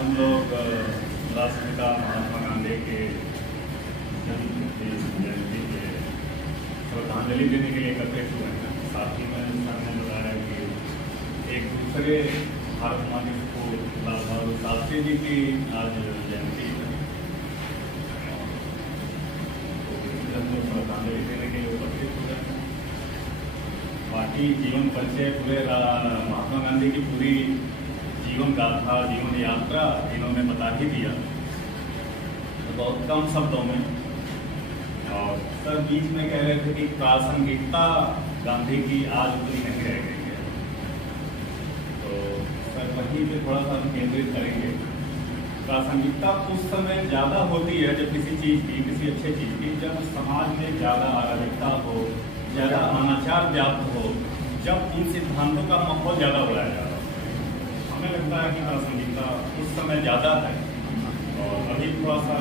हम लोग राष्ट्रपिता महात्मा गांधी के जन्म जयंती के श्रद्धांजलि देने के लिए एकत्रित हुए हैं। साथ ही में सर ने बताया कि एक दूसरे भारत माता को लाल बहादुर शास्त्री जी की आज जयंती है, तो श्रद्धांजलि देने के लिए उपस्थित हुए हैं। बाकी जीवन परिचय पूरे महात्मा गांधी की पूरी जीवन गाथा, जीवन यात्रा इन्होंने बता ही दिया तो बहुत कम शब्दों में। और सर बीच में कह रहे थे कि प्रासंगिकता गांधी की आज उतनी नहीं रह गई है, तो सर वहीं पे थोड़ा सा हम केंद्रित करेंगे। प्रासंगिकता उस समय ज़्यादा होती है जब किसी चीज़ की, किसी अच्छे चीज़ की, जब समाज में ज़्यादा अराजकता हो, ज़्यादा अनाचार व्याप्त हो, जब इन सिद्धांतों का माहौल ज़्यादा बढ़ाया जा रहा है। हमें लगता है कि प्रासंगिकता उस समय ज़्यादा है और अभी थोड़ा सा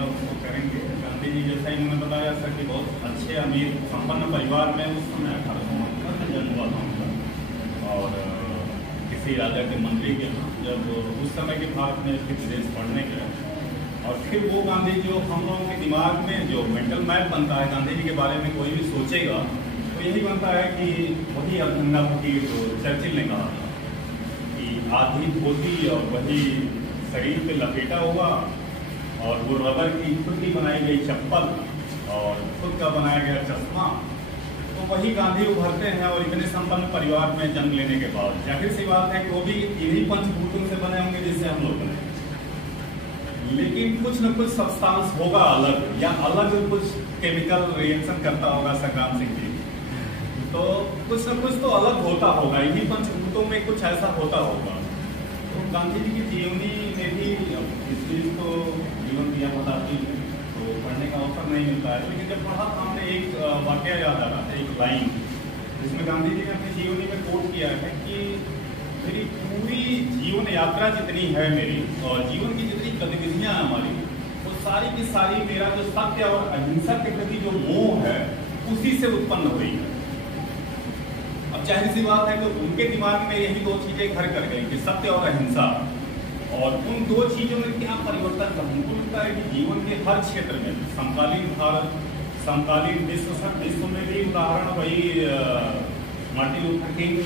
उसको करेंगे। गांधी जी जैसा इन्होंने बताया सर कि बहुत अच्छे अमीर संपन्न परिवार में उस समय 1859 में जन्म हुआ था उनका, और किसी राजा के मंत्री के यहाँ जब उस समय के भारत में फिर विदेश पढ़ने गए, और फिर वो गांधी जो हम लोगों के दिमाग में जो मेंटल मैप बनता है गांधी जी के बारे में, कोई भी सोचेगा तो यही बनता है कि वही अर्धनंगा फकीर जो चर्चिल ने कहा था कि आधी धोती और वही शरीर पे लपेटा हुआ और वो रबर की खुद की बनाई गई चप्पल और खुद का बनाया गया चश्मा, तो वही गांधी उभरते हैं। और इतने संपन्न परिवार में जन्म लेने के बाद जाहिर सी बात है कि वो भी इन्हीं पंचभूतों से बने होंगे जिससे हम लोग बने, लेकिन कुछ न कुछ सब्सटेंस होगा अलग, या अलग कुछ केमिकल रिएक्शन करता होगा संक्रांत सिंह जी, तो कुछ न कुछ तो अलग होता होगा, इन्हीं पंचभूतों में कुछ ऐसा होता होगा। तो गांधी जी की जीवनी में भी इस चीज को जीवन दिया बताती है, तो पढ़ने का अवसर नहीं मिलता है, लेकिन जब पढ़ा तो हमने एक वाक्य याद आ रहा था, एक लाइन जिसमें गांधी जी ने अपनी जीवनी में कोट किया है कि मेरी पूरी जीवन यात्रा जितनी है मेरी, और जीवन की जितनी गतिविधियां हैं हमारी, वो सारी की सारी मेरा जो सत्य और अहिंसा के प्रति जो मोह है उसी से उत्पन्न हुई है। अब जाहिर सी बात है कि उनके दिमाग में यही दो चीजें घर कर गई कि सत्य और अहिंसा, और उन दो चीजों ने क्या परिवर्तन कर, उनको लगता है कि जीवन के हर क्षेत्र में समकालीन भारत, समकालीन विश्व में भी उदाहरण वही मार्टिन लूथर किंग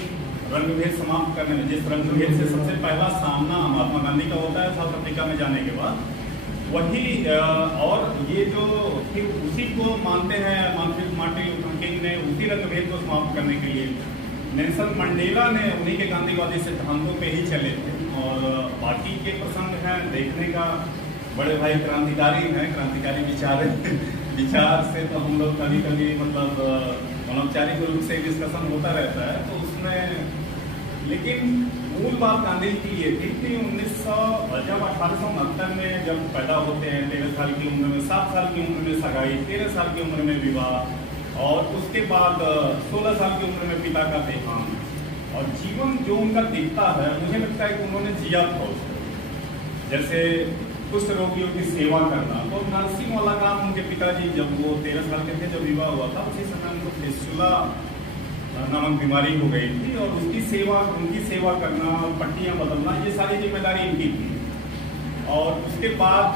रंगभेद समाप्त करने में, जिस रंगभेद से सबसे पहला सामना महात्मा गांधी का होता है साउथ अफ्रीका में जाने के बाद, वही और ये जो फिर उसी को मानते हैं मार्टिन लूथर किंग ने, उसी रंगभेद को समाप्त करने के लिए नेल्सन मंडेला ने उन्हीं के गांधीवादी सिद्धांतों पे ही चले थे। और बाकी के प्रसंग हैं देखने का, बड़े भाई क्रांतिकारी हैं, क्रांतिकारी विचार से तो हम लोग कभी कभी मतलब अनौपचारिक रूप से डिस्कशन होता रहता है, तो उसमें लेकिन मूल बात गांधी जी की ये थी कि 1869 में जब पैदा होते हैं 13 साल की उम्र में, 7 साल की उम्र में सगाई, 13 साल की उम्र में विवाह, और उसके बाद 16 साल की उम्र में पिता का देहांत, और जीवन जो उनका दिखता है मुझे लगता है कि उन्होंने जिया था उसको, जैसे कुष्ठ रोगियों की सेवा करना, तो नर्सिंग वाला काम उनके पिताजी जब वो 13 साल के थे जब विवाह हुआ था, उसी समय उनको फिस्टुला नामक बीमारी हो गई थी, और उनकी सेवा करना, पट्टियां बदलना, ये सारी जिम्मेदारी इनकी थी। और उसके बाद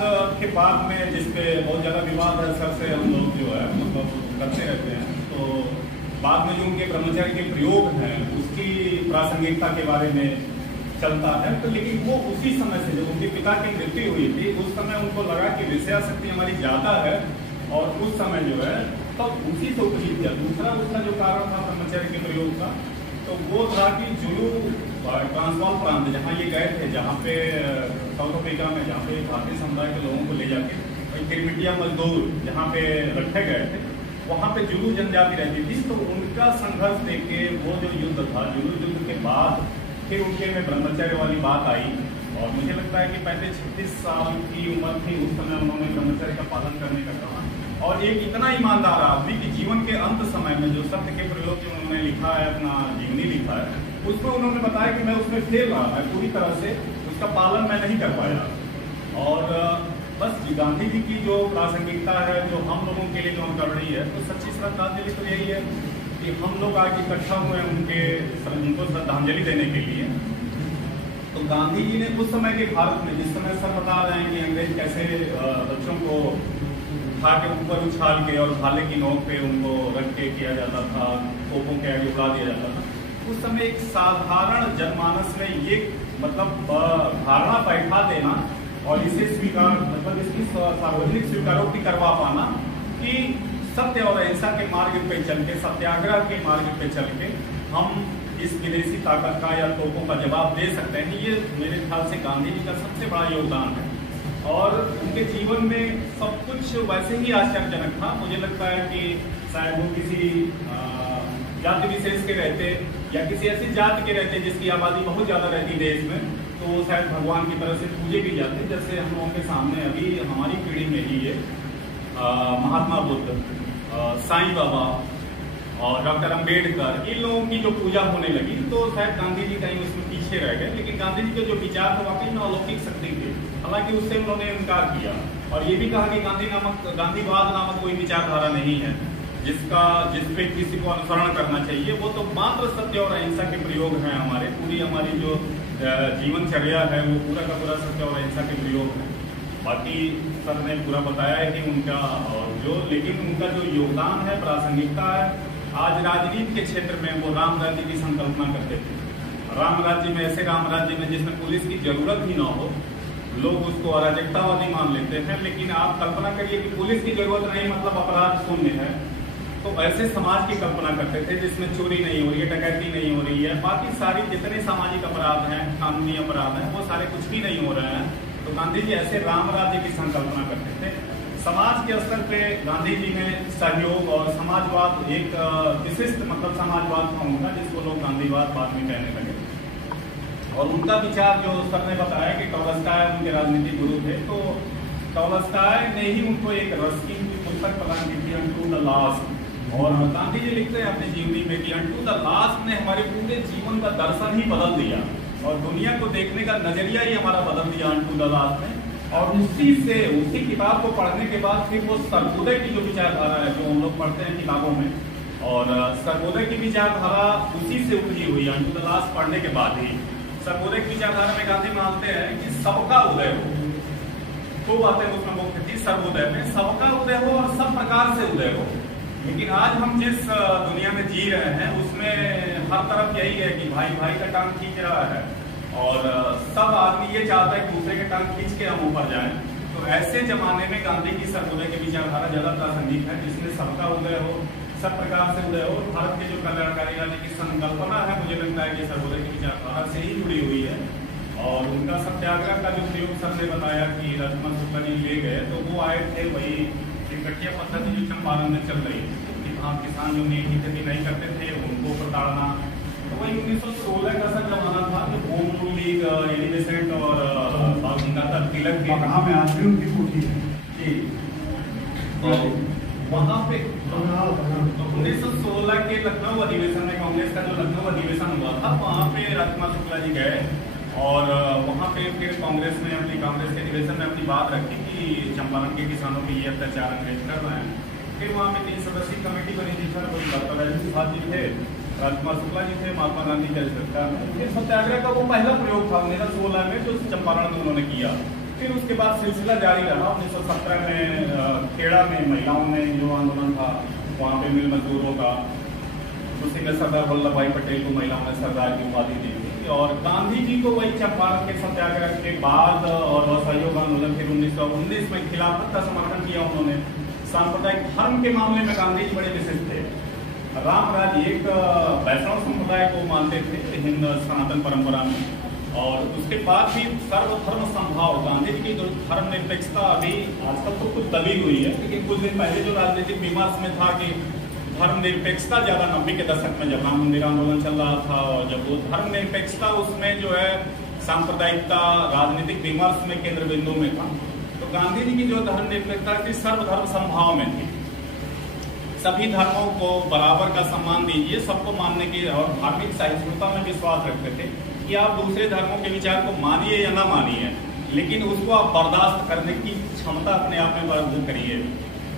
में जिसपे बहुत ज़्यादा विवाद है सर से हम लोग जो है मतलब करते रहते हैं, तो बाद में जो उनके ब्रह्मचर्य के प्रयोग हैं उसकी प्रासंगिकता के बारे में चलता है। तो लेकिन वो उसी समय से जब उनके पिता की मृत्यु हुई थी उस समय उनको लगा कि विषयाशक्ति हमारी ज़्यादा है, और उस समय जो है तो उसी से उपजी किया। दूसरा उसका जो कारण था ब्रह्मचर्य के प्रयोग का, तो वो था कि जुलू ट्रांसवाल प्रांत जहाँ ये गए थे, जहाँ पे साउथ अफ्रीका में जहाँ पे भारतीय समुदाय के लोगों को ले जाके किरमिटिया मजदूर जहाँ पे रखे गए थे, वहाँ पे जुलू जनजाति रहती थी। तो उनका संघर्ष देख के वो जो युद्ध था, जुलू युद्ध के बाद फिर उनके में ब्रह्मचर्य वाली बात आई, और मुझे लगता है कि 35-36 साल की उम्र थी उस समय उन्होंने ब्रह्मचर्य का पालन करने का कहा। और एक इतना ईमानदार आदमी कि जीवन के अंत समय में जो सत्य के प्रयोग जो उन्होंने लिखा है, अपना जीवनी लिखा है, उसमें उन्होंने बताया कि मैं उसमें फेल रहा है, पूरी तरह से उसका पालन मैं नहीं कर पाया। और बस गांधी जी की जो प्रासंगिकता है जो हम लोगों के लिए जो हम कर रही है, तो सच्ची श्रद्धांजलि तो यही है कि हम लोग आज इकट्ठा हुए उनको श्रद्धांजलि देने के लिए। तो गांधी जी ने उस समय के भारत में, जिस समय सर बता रहे हैं कि अंग्रेज कैसे बच्चों को उठा के ऊपर उछाल के और भाले की नोक पे उनको रख के किया जाता था, तोपों के आगे उड़ा दिया जाता था, उस समय एक साधारण जनमानस में ये मतलब धारणा बैठा देना और इसे स्वीकार मतलब इसकी सार्वजनिक स्वीकारोक्ति करवा पाना कि सत्य और अहिंसा के मार्ग पे चल के, सत्याग्रह के मार्ग पे चल के हम इस विदेशी ताकत का या तोपों का जवाब दे सकते हैं, ये मेरे ख्याल से गांधी जी का सबसे बड़ा योगदान है। और उनके जीवन में सब कुछ वैसे ही आश्चर्यजनक था। मुझे लगता है कि शायद वो किसी जाति विशेष के रहते या किसी ऐसी जाति के रहते जिसकी आबादी बहुत ज्यादा रहती देश में, तो शायद भगवान की तरह से पूजे भी जाते। जैसे हम लोगों के सामने अभी हमारी पीढ़ी में ही है महात्मा बुद्ध, साईं बाबा और डॉक्टर अंबेडकर, इन लोगों की जो पूजा होने लगी, तो शायद गांधी जी कहीं उसमें पीछे रह गए। लेकिन गांधी जी के जो विचार थे वाकई में अलौकिक शक्ति थे, हालांकि उससे उन्होंने इनकार किया और ये भी कहा कि गांधीवाद नामक कोई विचारधारा नहीं है जिस पे किसी को अनुसरण करना चाहिए। वो तो मात्र सत्य और अहिंसा के प्रयोग हैं। हमारी जो जीवनचर्या है वो पूरा का पूरा सत्य और अहिंसा के प्रयोग है। बाकी सर ने पूरा बताया है कि उनका लेकिन उनका जो योगदान है, प्रासंगिकता है। आज राजनीति के क्षेत्र में वो राम राज्य की संकल्पना करते थे। राम राज्य में, ऐसे राम राज्य में जिसमें पुलिस की जरूरत ही ना हो, लोग उसको अराजकतावादी मान लेते हैं। लेकिन आप कल्पना करिए कि पुलिस की जरूरत नहीं मतलब अपराध शून्य है, तो ऐसे समाज की कल्पना करते थे जिसमें चोरी नहीं हो रही है, डकैती नहीं हो रही है, बाकी सारी जितने सामाजिक अपराध हैं, कानूनी अपराध हैं, वो सारे कुछ भी नहीं हो रहे हैं। तो गांधी जी ऐसे राम राज्य की संकल्पना करते थे। समाज के स्तर पे गांधी जी ने सहयोग और समाजवाद, एक विशिष्ट मतलब समाजवाद था उनका, जिसको लोग गांधीवाद बाद में कहने लगे। और उनका विचार जो सर ने बताया कि टॉलस्टॉय उनके राजनीतिक गुरु थे, तो टॉलस्टॉय ने ही उनको एक रस्किन की पुस्तक प्रदान की थी, अनटू द लास्ट। और गांधी जी लिखते हैं अपनी जीवनी में कि अनटू द लास्ट ने हमारे पूरे जीवन का दर्शन ही बदल दिया और दुनिया को देखने का नजरिया ही हमारा बदल दिया अनटू द लास्ट ने। और उसी किताब को पढ़ने के बाद फिर वो सर्वोदय की जो विचारधारा है, जो हम लोग पढ़ते हैं किताबों में, और सर्वोदय की विचारधारा उसी से उपजी हुई। अनटू द लास्ट पढ़ने के बाद ही सर्वोदय की विचारधारा में गांधी मानते हैं कि सबका उदय हो। दो बातें उसमें मुख्य थी सर्वोदय में, सबका उदय हो और सब प्रकार से उदय हो। लेकिन आज हम जिस दुनिया में जी रहे हैं उसमें हर तरफ यही है कि भाई भाई का टांग खींच रहा है और सब आदमी ये चाहता है कि दूसरे के टांग खींच के हम ऊपर जाएं। तो ऐसे जमाने में गांधी की सर्वोदय की विचारधारा ज्यादा प्रासंगिक है, जिसमें सबका उदय हो, सब प्रकार से उदय हो। भारत के जो कल्याणकारी राज्य की संकल्पना है, मुझे लगता है कि सर्वोदय की विचारधारा से ही जुड़ी हुई है। और उनका सत्याग्रह का जो प्रयोग सर ने बताया कि राजकुमार शुक्ला जी ले गए, तो वो आए थे वही एकटिया पद्धति जो चंपारण में चल रही थी कि वहाँ किसान जो नीति खेती नहीं करते थे उनको प्रताड़ना। तो वही 1916 का सर जमाना था जो होम रूल लीग, एलिवेसेंट और बाल गंगाधर तिलक के कहाँ में आज भी उनकी कोठी है जी। तो वहाँ पे 1916 के लखनऊ अधिवेशन में, कांग्रेस का जो लखनऊ अधिवेशन हुआ था, वहाँ पे राजकुमार शुक्ला जी गए और वहाँ पे फिर कांग्रेस के अधिवेशन में अपनी बात रखी कि चंपारण के किसानों पे ये अत्याचार अंग्रेज कर रहे हैं। फिर वहाँ पे 3 सदस्यीय कमेटी बनी थी, सर डॉक्टर राजेंद्र प्रसाद जी थे, राजकुमार शुक्ला जी थे, महात्मा गांधी की सरकार में। फिर सत्याग्रह का वो पहला प्रयोग था 1916 में जो चंपारण में उन्होंने किया। फिर उसके बाद सिलसिला जारी रहा। 1917 में खेड़ा में महिलाओं ने जो आंदोलन था वहाँ पे मिल मजदूरों का, उसी में सरदार वल्लभ भाई पटेल को महिलाओं ने सरदार की उपाधि दी थी। और गांधी जी को वही चंपारण के सत्याग्रह के बाद और असहयोग आंदोलन फिर 1919 में खिलाफत का समर्थन किया उन्होंने। सांप्रदायिक धर्म के मामले में गांधी जी बड़े विशिष्ट थे। राम राज्य एक वैष्णव संप्रदाय को मानते थे हिंद सनातन परंपरा में, और उसके बाद भी सर्वधर्म संभाव, गांधी जी की जो धर्मनिरपेक्षता अभी आजकल तो कुछ दबी हुई है, लेकिन कुछ दिन पहले जो राजनीतिक विमर्श में था कि धर्मनिरपेक्षता ज्यादा 90 के दशक में जब राम मंदिर आंदोलन चल रहा था, और जब वो धर्मनिरपेक्षता उसमें जो है सांप्रदायिकता राजनीतिक विमर्श में केंद्र बिंदु में था, तो गांधी जी की जो धर्मनिरपेक्षता थी सर्वधर्म संभाव में थी। सभी धर्मों को बराबर का सम्मान दीजिए, सबको मानने की, और धार्मिक सहिष्णुता में विश्वास रखते थे कि आप दूसरे धर्मों के विचार को मानिए या ना मानिए, लेकिन उसको आप बर्दाश्त करने की क्षमता अपने आप में मजबूत करिए।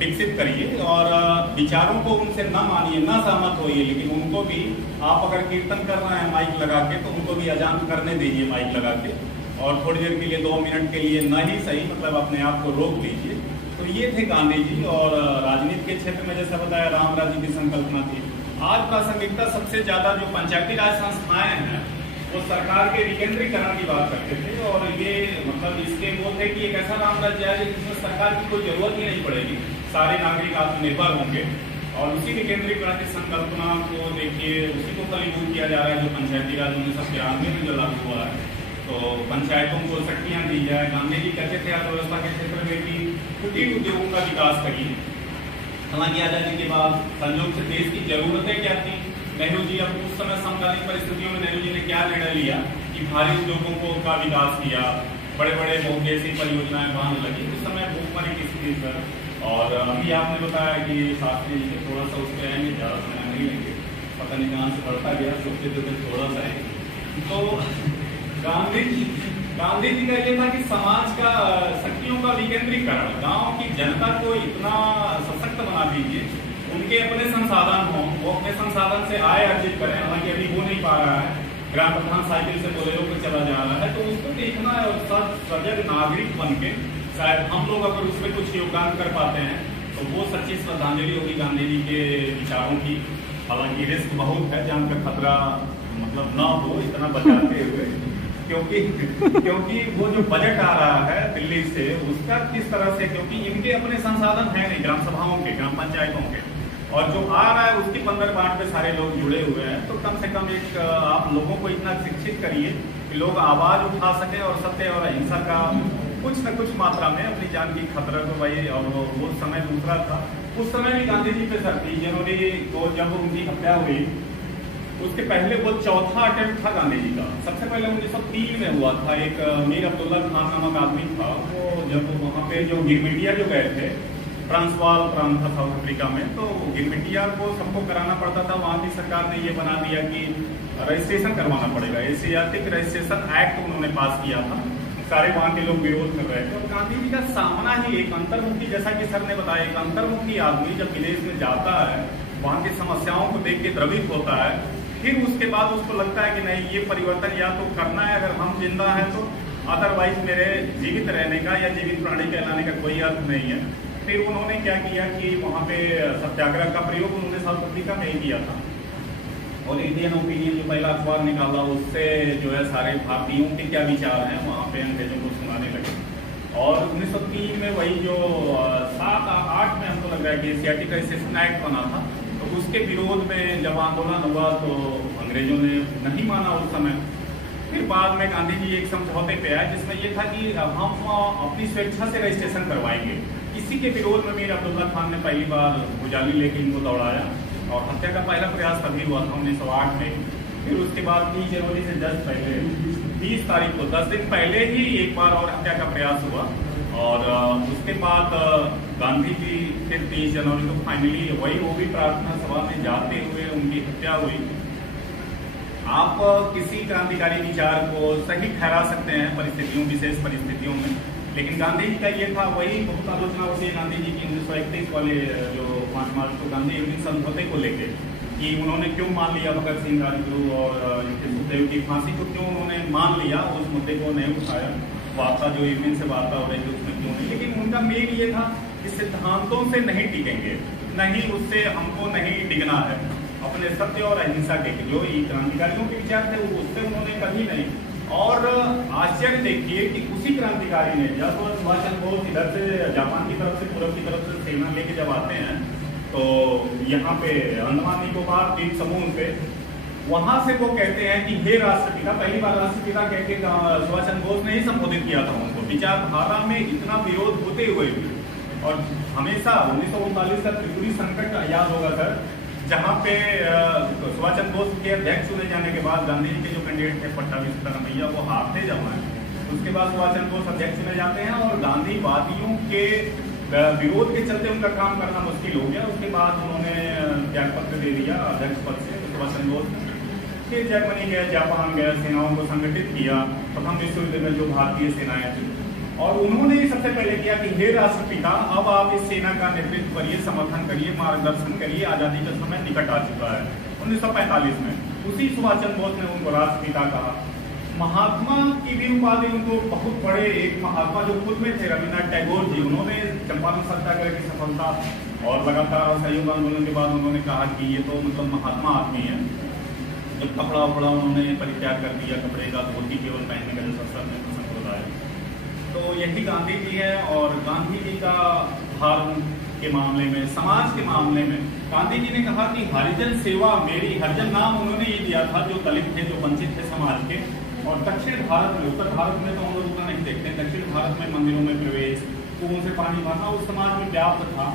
विकसित करिए और विचारों को उनसे न मानिए, न सहमत होइए, लेकिन उनको भी आप अगर कीर्तन कर रहे हैं माइक लगा के तो उनको भी अजान करने दीजिए माइक लगा के, और थोड़ी देर के लिए 2 मिनट के लिए न ही सही मतलब अपने आप को रोक लीजिए। तो ये थे गांधी जी। और राजनीति के क्षेत्र में जैसा बताया राम राज्य की संकल्पना थी। आज प्रासंगिकता सबसे ज्यादा जो पंचायती राज संस्थाएं हैं वो सरकार के विकेंद्रीकरण की बात करते थे, और ये मतलब इसके वो थे कि एक ऐसा राम राज्य है जिसमें सरकार की कोई जरूरत ही नहीं पड़ेगी, सारे नागरिक आत्मनिर्भर होंगे। और उसी विकेंद्रीकरण की संकल्पना को देखिए, उसी को फलीभूत किया जा रहा है जो पंचायती राज 1993 में जो लागू हुआ है। तो पंचायतों को शक्तियां दी जाए। गांधी जी कहते थे अर्थव्यवस्था के क्षेत्र में भी कुटीर उद्योगों का विकास करिए। हालांकि आजादी के बाद संयोग से देश की जरूरतें क्या थी, नेहरू जी अब उस समय समकालीन परिस्थितियों में नेहरू जी ने क्या निर्णय लिया कि भारी उद्योगों को का विकास किया, बड़े बड़े बहुउद्देशीय परियोजनाएं बांध लगी उस समय भूखमरी की स्थिति पर। और अभी आपने बताया कि शास्त्री जी थोड़ा सा उस पर आएंगे, ज़्यादा समय नहीं लेंगे, पता नहीं कहाँ से बढ़ता गया, सोचते थे थोड़ा सा है। तो गांधी जी का ये था कि समाज का शक्तियों का विकेंद्रीकरण, गांव की जनता को इतना सशक्त बना दीजिए, उनके अपने संसाधन हों, वो अपने संसाधन से आय अर्जित करें। हालांकि अभी हो नहीं पा रहा है, ग्राम प्रधान साइकिल से बोलेरो पर चला जा रहा है, तो उसको देखना सजग नागरिक बन के शायद हम लोग अगर उसमें कुछ योगदान कर पाते हैं तो वो सच्ची श्रद्धांजलि होगी गांधी जी के विचारों की। हालांकि रिस्क बहुत है, जान का खतरा मतलब ना हो इतना बचाते हुए, क्योंकि वो जो बजट आ रहा है दिल्ली से उसका किस तरह से, क्योंकि इनके अपने संसाधन है नहीं ग्राम सभाओं के, ग्राम पंचायतों के, और जो आ रहा है उसकी 15 बांट पे सारे लोग जुड़े हुए हैं। तो कम से कम एक आप लोगों को इतना शिक्षित करिए कि लोग आवाज उठा सके और सत्य और अहिंसा का कुछ न कुछ मात्रा में अपनी जान की खतरा को भाई। और वो समय दूसरा था, उस समय भी गांधी जी पे 30 जनवरी को जब उनकी हत्या हुई उसके पहले वो चौथा अटेम्प्ट था गांधी जी का। सबसे पहले 1903 में हुआ था, एक मीर अब्दुल्ला खान नामक आदमी था, वो जब वहाँ पे जो गिरमिटिया जो गए थे, ट्रांसवाल प्रांत था साउथ अफ्रीका में, तो गिरमिटिया को सबको कराना पड़ता था। वहाँ की सरकार ने ये बना दिया कि रजिस्ट्रेशन करवाना पड़ेगा, एशियाटिक रजिस्ट्रेशन एक्ट उन्होंने पास किया था। सारे वहाँ के लोग विरोध कर रहे थे, और गांधी जी का सामना ही एक अंतर्मुखी, जैसा कि सर ने बताया, एक अंतर्मुखी आदमी जब विदेश में जाता है, वहाँ की समस्याओं को देख के द्रवित होता है, फिर उसके बाद उसको लगता है कि नहीं ये परिवर्तन या तो करना है अगर हम जिंदा हैं तो, अदरवाइज मेरे जीवित रहने का या जीवित प्राणी कहलाने का कोई अर्थ नहीं है। फिर उन्होंने क्या किया कि वहाँ पे सत्याग्रह का प्रयोग उन्होंने साउथ अफ्रीका में ही किया था, और इंडियन ओपिनियन जो पहला अखबार निकाला उससे जो है सारे भारतीयों के क्या विचार हैं वहाँ पे अंग्रेजों को सुनाने लगे। और 1903 में वही जो 7-8 में हमको लग रहा है कि एशियाटिक रजिस्ट्रेशन एक्ट बना था, तो उसके विरोध में जब आंदोलन हुआ तो अंग्रेजों ने नहीं माना उस समय। फिर बाद में गांधी जी एक समझौते पे आए जिसमें ये था कि हम अपनी स्वेच्छा से रजिस्ट्रेशन करवाएंगे। इसी के विरोध में मीर अब्दुल्ला खान ने पहली बार भुजाली लेके इनको दौड़ाया, और हत्या का पहला प्रयास तभी हुआ था 1908 में। फिर उसके बाद 30 जनवरी से 10 पहले 20 तारीख को 10 दिन पहले ही एक बार और हत्या का प्रयास हुआ, और उसके बाद गांधी जी फिर 30 जनवरी को फाइनली वही वो भी प्रार्थना सभा में जाते हुए उनकी हत्या हुई। आप किसी क्रांतिकारी विचार को सही ठहरा सकते हैं परिस्थितियों, विशेष परिस्थितियों में, लेकिन गांधी जी का ये था, वही बहुत आलोचना होती है गांधी जी की 1931 वाले जो 5 मार्च को गांधी इरविन समझौते को लेके, कि उन्होंने क्यों मान लिया भगत सिंह, राजगुरु और सुखदेव की फांसी को क्यों उन्होंने मान लिया, उस मुद्दे को नहीं उठाया। वार्ता जो इरविन से वार्ता हो रही थी उसमें क्यों नहीं, लेकिन उनका मेन ये था कि सिद्धांतों से नहीं टिकेंगे, नहीं उससे हमको नहीं डिगना है, अपने सत्य और अहिंसा के जो क्रांतिकारियों के विचार थे उससे उन्होंने कभी नहीं। और आश्चर्य देखिए कि उसी क्रांतिकारी ने जब सुभाष चंद्र बोस इधर से जापान की तरफ से, पूरब की तरफ से सेना लेके जब आते हैं तो यहाँ पे अंडमान निकोबार द्वीप समूह पे, वहां से वो कहते हैं कि हे राष्ट्रपिता, पहली बार राष्ट्रपिता कह के सुभाष चंद्र बोस ने ही संबोधित किया था उनको, विचारधारा में इतना विरोध होते हुए भी। और हमेशा 1939 का त्रिपुरी संकट याद होगा सर, जहाँ पे सुभाष चंद्र बोस के अध्यक्ष चुने जाने के बाद गांधी जी के जो कैंडिडेट थे पट्टाभी सिद्धारमैया, वो हारते जब हैं, उसके बाद सुभाष चंद्र बोस अध्यक्ष चुने जाते हैं, और गांधीवादियों के विरोध के चलते उनका काम करना मुश्किल हो गया। उसके बाद उन्होंने त्याग पत्र दे दिया अध्यक्ष पद से सुभाष चंद्र बोस ने। फिर जर्मनी गए, जापान गए, सेनाओं को संगठित किया, प्रथम विश्व युद्ध में जो भारतीय सेनाएं थी, और उन्होंने ही सबसे पहले किया कि हे राष्ट्रपिता, अब आप इस सेना का नेतृत्व करिए, समर्थन करिए, मार्गदर्शन करिए, आजादी का समय निकट आ चुका है। 1945 में उसी सुभाष चंद्र बोस ने उनको राष्ट्रपिता कहा। महात्मा की भी उपाधि उनको बहुत बड़े एक महात्मा जो खुद में थे, रविन्द्रनाथ टैगोर जी, उन्होंने चंपारण सत्याग्रह की सफलता और लगातार असहयोग आंदोलन के बाद उन्होंने कहा कि ये तो मतलब महात्मा आदमी है। जब कपड़ा उपड़ा उन्होंने परित्याग कर दिया, कपड़े का धोती केवल पहनने का जो संस्कृत में पसंद होता है, तो यही गांधी जी है। और गांधी जी का धर्म के मामले में, समाज के मामले में, गांधी जी ने कहा कि हरिजन सेवा मेरी, हरिजन नाम उन्होंने ये दिया था जो दलित थे, जो वंचित थे समाज के। और दक्षिण भारत में, उत्तर भारत में तो हम लोग उतना नहीं देखते, दक्षिण भारत में मंदिरों में प्रवेश, कुओं से पानी भरना उस समाज में व्याप्त था।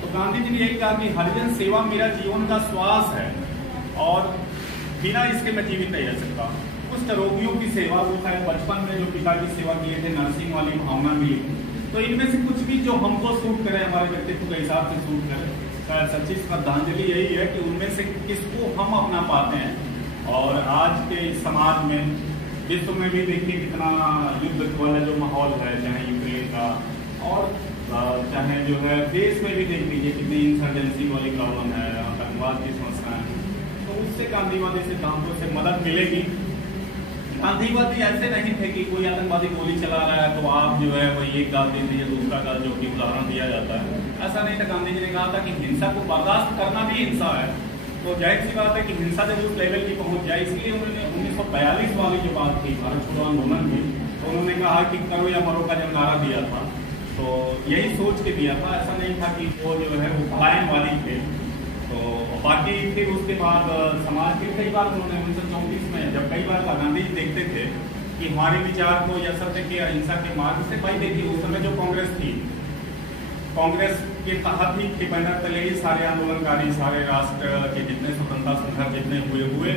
तो गांधी जी ने यही कहा कि हरिजन सेवा मेरा जीवन का श्वास है और बिना इसके मैं जीवित नहीं रह सकता। कुछ रोगियों की सेवा, वो शायद बचपन में जो पिता की सेवा किए थे, नर्सिंग वाली भावना मिली, तो इनमें से कुछ भी जो हमको सूट करे, हमारे व्यक्तित्व के हिसाब से सूट करे, शायद सच्ची श्रद्धांजलि यही है कि उनमें से किसको हम अपना पाते हैं। और आज के समाज में, विश्व में भी देखिए कितना युद्ध वाला जो माहौल है, चाहे यूक्रेन का और चाहे जो है देश में भी देख लीजिए कितनी इंसर्जेंसी वाली प्रॉब्लम है, आतंकवाद की समस्याएं, तो उससे गांधीवादी सिद्धांतों से मदद मिलेगी। गांधीवादी ऐसे नहीं थे कि कोई आतंकवादी गोली चला रहा है तो आप जो है वही एक गाल दे दीजिए, दूसरा गाल, जो कि उदाहरण दिया जाता है, ऐसा नहीं था। गांधी जी ने कहा था कि हिंसा को बर्दाश्त करना भी हिंसा है। तो जाहिर सी बात है कि हिंसा जब उस लेवल की पहुंच जाए, इसलिए उन्होंने 1942 वाली जो बात थी भारत छोड़ो आंदोलन की, तो उन्होंने कहा कि करो या मरो का जब नारा दिया था, तो यही सोच के दिया था। ऐसा नहीं था कि वो जो है वो पलायन वाली थे। तो बाकी फिर उसके बाद समाज के कई बार उन्होंने 1934 में जब कई बार गांधी जी देखते थे कि हमारे विचार को या सत्य के अहिंसा के मार्ग से, भाई देखिए उस समय जो कांग्रेस थी, कांग्रेस के तहत ही बैनर तले ही सारे आंदोलनकारी, सारे राष्ट्र के जितने स्वतंत्रता संघर्ष जितने हुए,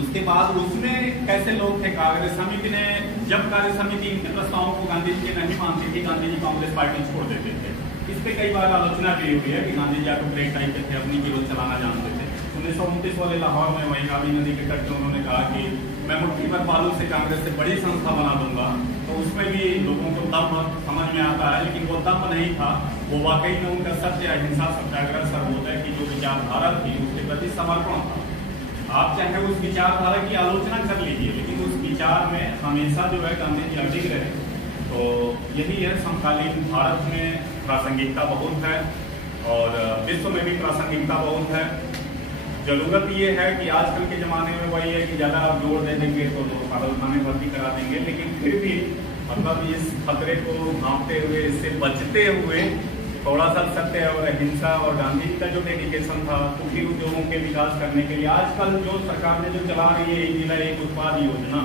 उसके बाद उसमें कैसे लोग थे। कार्य समिति ने, जब कार्य समिति इनके प्रस्तावों को गांधी जी के नहीं मानती थी, गांधी जी कांग्रेस पार्टी छोड़ देते थे। इस पे कई बार आलोचना भी हुई है कि गांधी जी आपको ब्रेक टाइप के थे, अपनी विरोध चलाना जानते थे। 1929 वाले लाहौर में वही रावी नदी के तट पर उन्होंने कहा कि मैं मुट्ठी भर बालू से कांग्रेस से बड़ी संस्था बना दूंगा। तो उसमें भी लोगों को दम समझ में आता है, लेकिन वो दम नहीं था, वो वाकई में उनका सत्य अहिंसा सत्याग्रह सर्वोदय की जो विचारधारा थी उसके प्रति समर्पण था। आप चाहे उस विचारधारा की आलोचना कर लीजिए, लेकिन उस विचार में हमेशा जो है गांधी जी अडिग रहे। तो यही है, समकालीन भारत में प्रासंगिकता बहुत है और विश्व में भी प्रासंगिकता बहुत है। जरूरत ये है कि आजकल के ज़माने में वही है कि ज़्यादा आप जोर दे देंगे तो लोग पागल खाने भर्ती करा देंगे, लेकिन फिर भी मतलब इस खतरे को भांपते हुए, इससे बचते हुए थोड़ा सा सत्य और अहिंसा और गांधी जी का जो डेडिकेशन था कुटीर उद्योगों के विकास करने के लिए, आजकल जो सरकार ने जो चला रही है एक जिला एक उत्पाद योजना,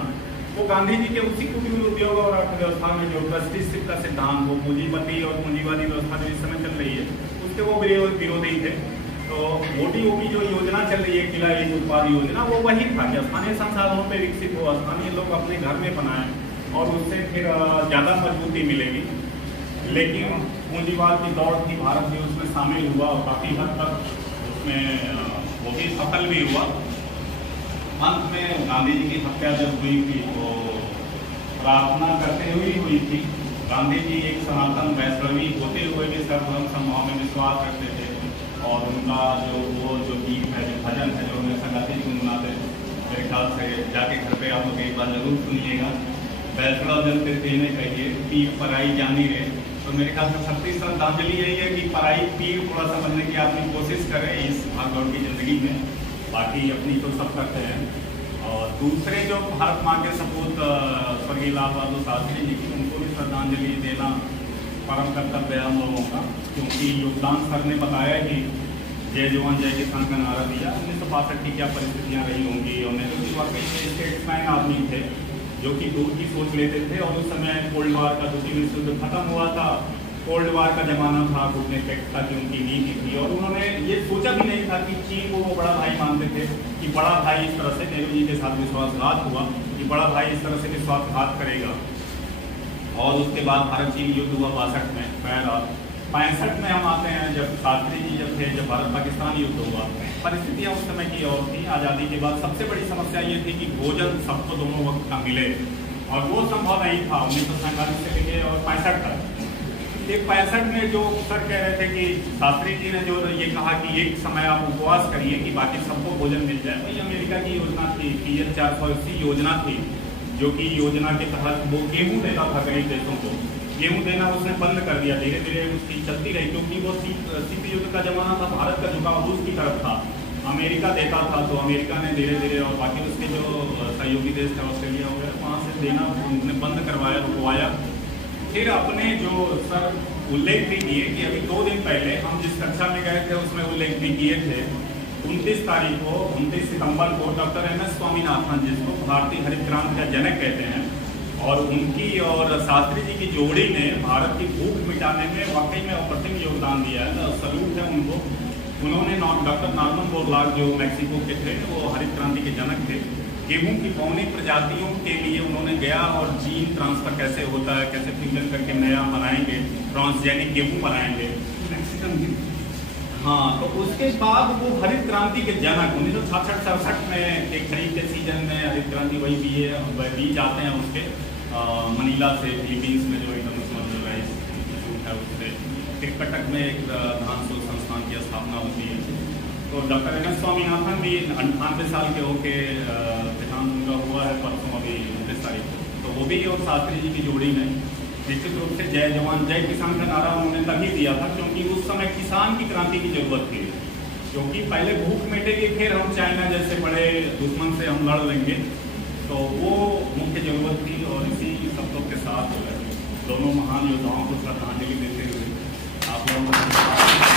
वो गांधी जी के उसी कुटीर उद्योग और अर्थव्यवस्था में जो ट्रस्टीशिप का सिद्धांत, वो पूंजीपति और पूंजीवादी व्यवस्था जो इस समय चल रही है उसके वो विरोधी थे। तो मोटी ओपी जो योजना चल रही है किला एक उत्पाद योजना, वो वही था कि स्थानीय संसाधनों पर विकसित हो, स्थानीय लोग अपने घर में बनाएं और उससे फिर ज़्यादा मजबूती मिलेगी। लेकिन पूंजीवाद की दौड़ थी, भारत भी उसमें शामिल हुआ और काफ़ी हद तक उसमें वो भी सफल भी हुआ। अंत में गांधी जी की हत्या जब हुई थी तो प्रार्थना करते हुए हुई थी। गांधी जी एक सनातन वैष्णवी होते हुए भी सर्वधर्म समभाव में विश्वास रखते थे और उनका जो गीत है, जो भजन है, जो उन्हें संगति गुनगुनाते, मेरे ख्याल से जाके घर पे आप लोग एक बार जरूर सुनिएगा। वैष्णव जन के देने कहिए पीर पराई जानी रे। तो मेरे ख्याल से सच्ची श्रद्धांजलि यही है कि पराई पीर थोड़ा समझने की आपकी कोशिश करें इस भागदौड़ की जिंदगी में। बाकी अपनी तो सब करते हैं। और दूसरे जो भारत माँ के सपूत स्वर्गीय लाल बहादुर शास्त्री जी की, उनको भी श्रद्धांजलि देना परम कर्तव्य है हम लोगों का, क्योंकि योगदान सर ने बताया कि जय जवान जय किसान का नारा दिया। 1962 की क्या परिस्थितियाँ रही होंगी और नेहरू जी वाकई में स्टेट्समैन आदमी थे जो कि दूर की सोच लेते थे। और उस समय कोल्ड वार का, दूसरी विश्व युद्ध खत्म हुआ था, कोल्ड वार का जमाना था, घुटने टेकता की उनकी नीति थी और उन्होंने ये सोचा भी नहीं था कि चीन को वो बड़ा भाई मानते थे कि बड़ा भाई इस तरह से, नेहरू जी के साथ विश्वासघात हुआ कि बड़ा भाई इस तरह से विश्वासघात करेगा। और उसके बाद भारत चीन युद्ध हुआ 62 में। 65 में हम आते हैं जब शास्त्री जी जब थे, जब भारत पाकिस्तान युद्ध हुआ। परिस्थितियाँ उस समय की और थी। आज़ादी के बाद सबसे बड़ी समस्या ये थी कि भोजन सबको दोनों वक्त का मिले। और वो संभव नहीं था 1947 से लेके और 65 तक। 65 में जो सर कह रहे थे कि शास्त्री जी ने जो ये कहा कि एक समय आप उपवास करिए कि बाकी सबको भोजन मिल जाए, वही अमेरिका की योजना थी कि ये 480 योजना थी, जो कि योजना के तहत वो गेहूँ देता था गरीब देशों को। गेहूँ देना उसने बंद कर दिया, धीरे धीरे उसकी चलती रही, क्योंकि वो शीत युद्ध का जमाना था, भारत का झुकाव रूस की तरफ था, अमेरिका देता था, तो अमेरिका ने धीरे धीरे और बाकी उसके जो सहयोगी देश थे ऑस्ट्रेलिया वगैरह, वहाँ से देना उन्होंने बंद करवाया, रुकवाया। फिर अपने जो सर उल्लेख भी किए कि अभी 2 दिन पहले हम जिस कक्षा में गए थे उसमें उल्लेख भी किए थे, 29 सितंबर को डॉक्टर MS स्वामीनाथन, जिसको भारतीय हरित क्रांति का जनक कहते हैं, और उनकी और शास्त्री जी की जोड़ी ने भारत की भूख मिटाने में वाकई में अप्रतिम योगदान दिया है, तो सल्यूट है उनको। उन्होंने डॉक्टर नॉर्मन बोरलाग जो मैक्सिको के थे, वो हरित क्रांति के जनक थे, गेहूं की पौनी प्रजातियों के लिए उन्होंने गया और जीन ट्रांसफर कैसे होता है, कैसे फ्यूजन करके नया बनाएंगे, ट्रांसजेनिक गेहूं बनाएंगे मैक्सिकन की। हाँ, तो उसके बाद वो हरित क्रांति के जनक 1966-67 में एक खरीफ के सीजन में हरित क्रांति वही बीज आते हैं उसके मनीला से, फिलीपींस में जो इंटरनेशनल राइस इंस्टीट्यूट है उससे, फिर कटक में एक धान शोध संस्थान की स्थापना होती है। तो डॉक्टर MS स्वामीनाथन भी 98 साल के होके देहांत उनका हुआ है परसों, अभी 29 तारीख को, तो वो भी और शास्त्री जी की जोड़ी में निश्चित रूप से जय जवान जय किसान का नारा उन्होंने तभी दिया था, क्योंकि उस समय किसान की क्रांति की जरूरत थी, क्योंकि पहले भूख मिटेगी फिर हम चाइना जैसे बड़े दुश्मन से हम लड़ लेंगे, तो वो मुख्य जरूरत थी। और इसी शब्दों के साथ दोनों महान योद्धाओं को श्रद्धांजलि देते हुए आप लोगों को